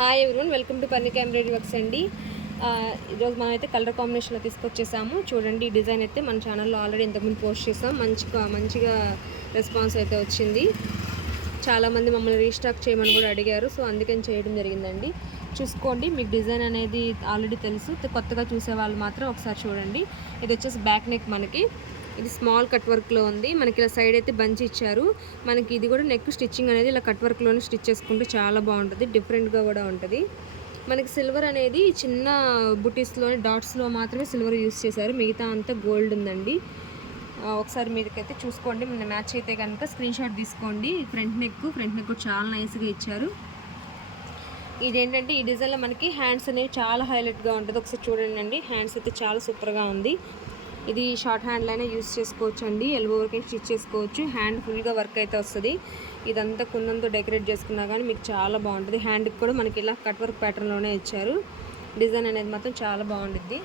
Hi everyone, welcome to Parnika embroidery works అండి. ఈరోజు మనం అయితే కలర్ కాంబినేషన్లో తీసుకొచ్చేసాము. చూడండి, ఈ డిజైన్ అయితే మన ఛానల్లో ఆల్రెడీ ఇంతకుముందు పోస్ట్ చేసాం. మంచిగా రెస్పాన్స్ అయితే వచ్చింది. చాలామంది మమ్మల్ని రీస్టాక్ చేయమని కూడా అడిగారు, సో అందుకని చేయడం జరిగిందండి. చూసుకోండి, మీకు డిజైన్ అనేది ఆల్రెడీ తెలుసు. కొత్తగా చూసే వాళ్ళు మాత్రం ఒకసారి చూడండి. ఇది వచ్చేసి బ్యాక్ నెక్, మనకి ఇది స్మాల్ కట్ వర్క్లో ఉంది. మనకి ఇలా సైడ్ అయితే బంచ్ ఇచ్చారు. మనకి ఇది కూడా నెక్ స్టిచ్చింగ్ అనేది ఇలా కట్ వర్క్లోనే స్టిచ్ చేసుకుంటే చాలా బాగుంటుంది, డిఫరెంట్గా కూడా ఉంటుంది. మనకి సిల్వర్ అనేది చిన్న బుటీస్లోని డాట్స్లో మాత్రమే సిల్వర్ యూస్ చేశారు, మిగతా అంతా గోల్డ్ ఉందండి. ఒకసారి మీదకైతే చూసుకోండి, మన మ్యాచ్ అయితే కనుక స్క్రీన్ షాట్ తీసుకోండి. ఫ్రంట్ నెక్ కూడా చాలా నైస్గా ఇచ్చారు. ఇదేంటంటే ఈ డిజైన్లో మనకి హ్యాండ్స్ అనేవి చాలా హైలైట్గా ఉంటుంది. ఒకసారి చూడండి అండి, హ్యాండ్స్ అయితే చాలా సూపర్గా ఉంది. ఇది షార్ట్ హ్యాండ్లైనా యూస్ చేసుకోవచ్చు అండి, ఎల్బో వరకు స్టిచ్ చేసుకోవచ్చు. హ్యాండ్ ఫుల్గా వర్క్ అయితే వస్తుంది. ఇదంతా కుందంతో డెకరేట్ చేసుకున్నా కానీ మీకు చాలా బాగుంటుంది. హ్యాండ్కి కూడా మనకి ఇలా కట్ వర్క్ ప్యాటర్న్లోనే ఇచ్చారు. డిజైన్ అనేది మాత్రం చాలా బాగుంటుంది.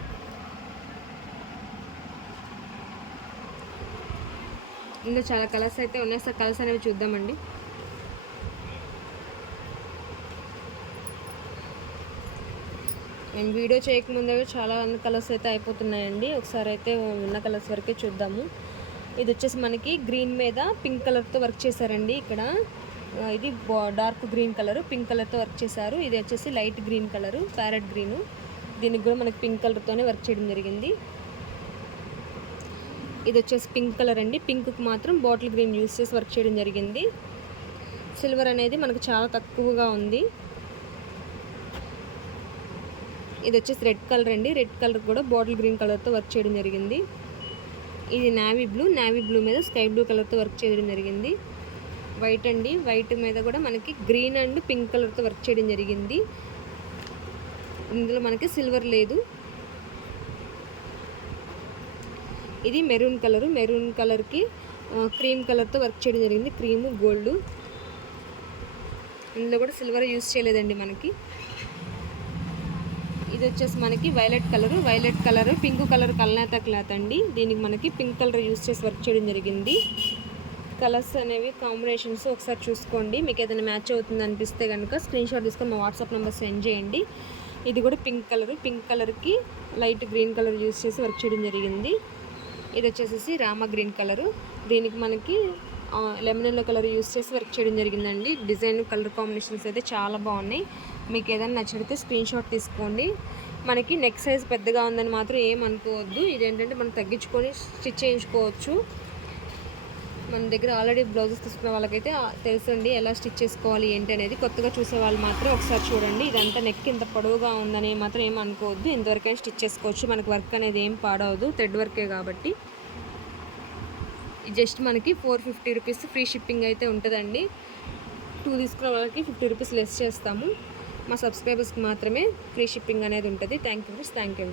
ఇందులో చాలా కలర్స్ అయితే ఉన్నాయి. సార్ కలర్స్ అనేవి చూద్దామండి. మేము వీడియో చేయకముందే చాలా కలర్స్ అయితే అయిపోతున్నాయండి. ఒకసారి అయితే ఉన్న కలర్స్ వరకే చూద్దాము. ఇది వచ్చేసి మనకి గ్రీన్ మీద పింక్ కలర్తో వర్క్ చేశారండి. ఇక్కడ ఇది డార్క్ గ్రీన్ కలర్, పింక్ కలర్తో వర్క్ చేశారు. ఇది వచ్చేసి light green colour, parrot green. దీనికి కూడా మనకి పింక్ కలర్తోనే వర్క్ చేయడం జరిగింది. ఇది వచ్చేసి పింక్ కలర్ అండి. పింక్కి మాత్రం బాటిల్ గ్రీన్ యూస్ చేసి వర్క్ చేయడం జరిగింది. సిల్వర్ అనేది మనకు చాలా తక్కువగా ఉంది. ఇది వచ్చేసి రెడ్ కలర్ అండి. రెడ్ కలర్ కూడా బాటిల్ గ్రీన్ కలర్తో వర్క్ చేయడం జరిగింది. ఇది నావీ బ్లూ మీద స్కై బ్లూ కలర్తో వర్క్ చేయడం జరిగింది. వైట్ అండి, వైట్ మీద కూడా మనకి గ్రీన్ అండ్ పింక్ కలర్తో వర్క్ చేయడం జరిగింది. ఇందులో మనకి సిల్వర్ లేదు. ఇది మెరూన్ కలర్కి క్రీమ్ కలర్తో వర్క్ చేయడం జరిగింది. క్రీము గోల్డ్, ఇందులో కూడా సిల్వర్ యూస్ చేయలేదండి మనకి. ఇది వచ్చేసి మనకి వైలెట్ కలర్ పింక్ కలర్ కల్నేత క్లాత్ అండి. దీనికి మనకి పింక్ కలర్ యూస్ చేసి వర్క్ చేయడం జరిగింది. కలర్స్ అనేవి కాంబినేషన్స్ ఒకసారి చూసుకోండి. మీకు ఏదైనా మ్యాచ్ అవుతుంది అనిపిస్తే కనుక స్క్రీన్ షాట్ తీసుకొని మా వాట్సాప్ నెంబర్ సెండ్ చేయండి. ఇది కూడా పింక్ కలర్కి లైట్ గ్రీన్ కలర్ యూస్ చేసి వర్క్ చేయడం జరిగింది. ఇది వచ్చేసి రామా గ్రీన్ కలరు. దీనికి మనకి లెమన్ ఎల్లో కలర్ యూస్ చేసి వర్క్ చేయడం జరిగిందండి. డిజైన్ కలర్ కాంబినేషన్స్ అయితే చాలా బాగున్నాయి. మీకు ఏదైనా నచ్చితే స్క్రీన్ షాట్ తీసుకోండి. మనకి నెక్ సైజ్ పెద్దగా ఉందని మాత్రం ఏమనుకోవద్దు. ఇదేంటంటే మనం తగ్గించుకొని స్టిచ్ చేయించుకోవచ్చు. మన దగ్గర ఆల్రెడీ బ్లౌజెస్ తీసుకున్న వాళ్ళకైతే తెలుసండి ఎలా స్టిచ్ చేసుకోవాలి ఏంటి అనేది. కొత్తగా చూసే వాళ్ళు మాత్రం ఒకసారి చూడండి. ఇదంతా నెక్ ఇంత పొడవుగా ఉందని మాత్రం ఏమనుకోవద్దు. ఇంతవరకైనా స్టిచ్ చేసుకోవచ్చు. మనకి వర్క్ అనేది ఏం పాడవదు, థ్రెడ్ వర్కే కాబట్టి. జస్ట్ మనకి 450 రూపీస్ ఫ్రీ షిప్పింగ్ అయితే ఉంటుందండి. 2 తీసుకున్న వాళ్ళకి 50 రూపీస్ లెస్ చేస్తాము. మా సబ్స్క్రైబర్స్కి మాత్రమే ఫ్రీ షిప్పింగ్ అనేది ఉంటుంది. Thank you.